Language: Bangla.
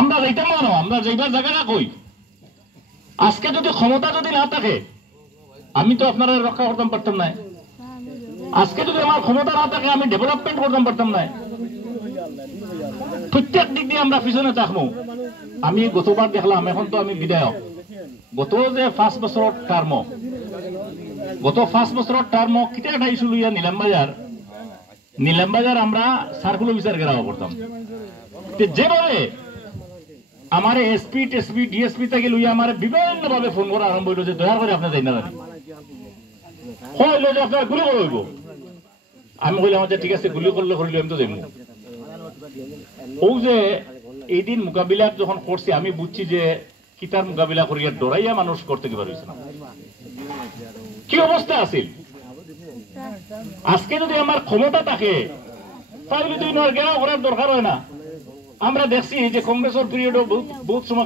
আমরা যাইতাম না, আমরা যাইবার জায়গাটা কই? আজকে যদি ক্ষমতা যদি না থাকে আমি তো আপনারা রক্ষা করতাম পারতাম না। আজকে যদি আমার ক্ষমতা না থাকে আমি ডেভেলপমেন্ট করতাম পারতাম না। প্রত্যেক দিক দিয়ে আমরা পিছনে থাকবো। আমি গতবার দেখলাম, এখন তো আমি বিধায়ক, গত যে 5 বছরের টার্ম, গত 5 বছরের টার্ম কিটা একটা ইস্যু লইয়া নিলামবাজার আমরা সার্কুল অফিসার ঘেরাও করতাম। যেভাবে আমার এসপি টেসপি ডিএসপি থেকে লইয়া আমার বিভিন্ন ভাবে ফোন করা আরম্ভ হইল যে দয়া করে আপনার যাই না হইল যে আপনার গুলি করে হইব। আমি কইলাম যে ঠিক আছে, গুলি করলে করিল, আমি তো যাইব। ও যে এই দিন মোকাবিলা যখন করছি আমি বুঝছি যে কিতার মোকাবিলা করিয়া ডরাইয়া মানুষ করতে কি পারছে না, কি অবস্থা আছিল। আজকে যদি আমার ক্ষমতা থাকে তাহলে দুই নয় ঘেরাও করার দরকার হয় না। আমরা দেখছি যে কংগ্রেসের পিরিয়ডও বহুত সময়